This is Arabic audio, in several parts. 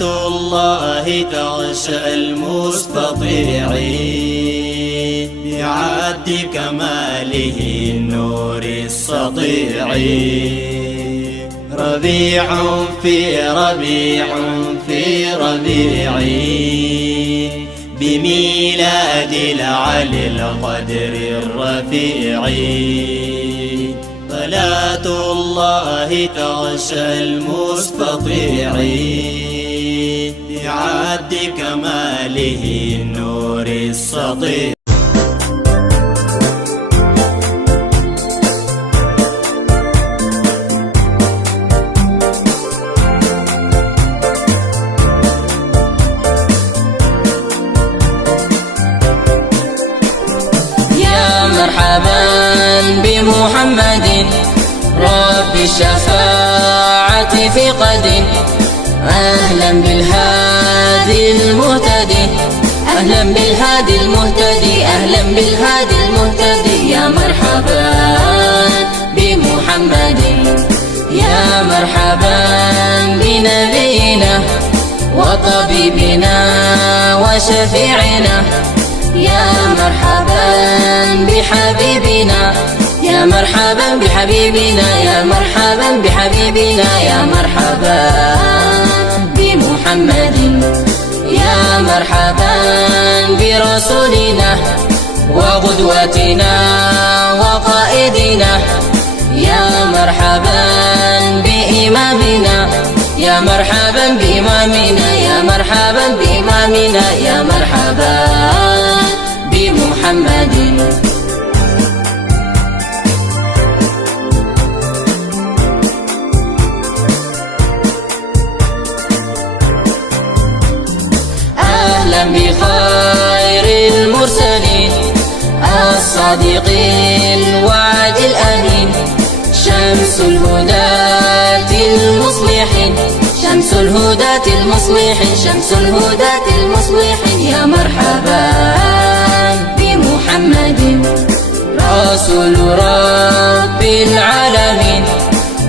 صلاة الله تغشى المستطيعين بعد كماله النور السطيع. ربيع في ربيع في ربيع بميلاد العلي القدر الرفيع. صلاة الله تغشى المستطيعين بعد كماله النور السطيع. مرحبا بمحمد رب الشفاعة في قد. أهلا بالهادي المهتدي، أهلا بالهادي المهتدي، أهلا بالهادي المهتدي. يا مرحبا بمحمد، يا مرحبا بنبينا وطبيبنا وشفيعنا. يا مرحبا بحبيبنا، يا مرحبا بحبيبنا، يا مرحبا بحبيبنا. يا مرحبا بمحمد، يا مرحبا برسولنا وقدوتنا وقائدنا. يا مرحبا بإمامنا، يا مرحبا بإمامنا، يا مرحبا بإمامنا. يا مرحبا بمحمد. أهلا بخير المرسلين الصادق الوعد الأمين، شمس الهداة المصلحين، شمس الهداة المصلحين، شمس الهداة المصلحين. يا مرحبا بمحمد رسول رب العالمين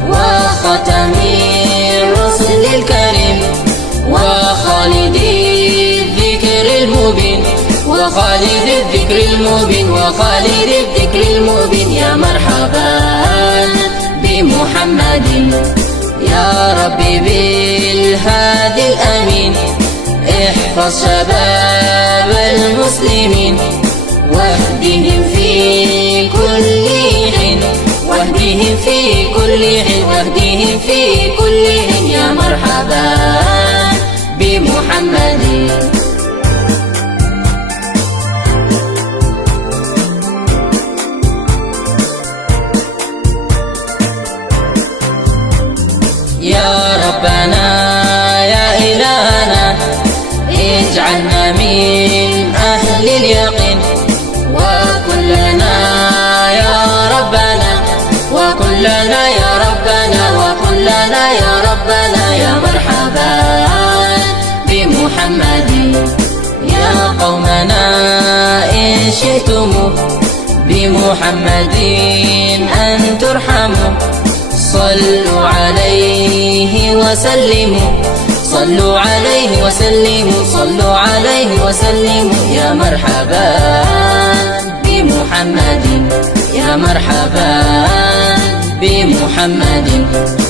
وختم الرسل الكريم وخالد الذكر المبين، وخالد الذكر المبين، وخالد الذكر المبين. يا مرحبا بمحمد، يا ربي بالهادي الأمين احفظ شباب المسلمين واهدهم في كل حين، واهدهم في كل حين، واهدهم في كل حين. يا مرحبا بمحمد. يا ربنا يا إلهنا اجعلنا من أهل اليقين، وكلنا يا ربنا، وكلنا يا ربنا، وكلنا يا ربنا. يا مرحبا بمحمد، يا قومنا إن شئتم بمحمد أن ترحموا، صلوا عليه وسلموا، صلوا عليه وسلموا، صلوا عليه وسلموا. يا مرحبا بمحمد، يا مرحبا بمحمد،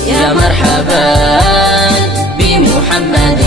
يا مرحبا بمحمد.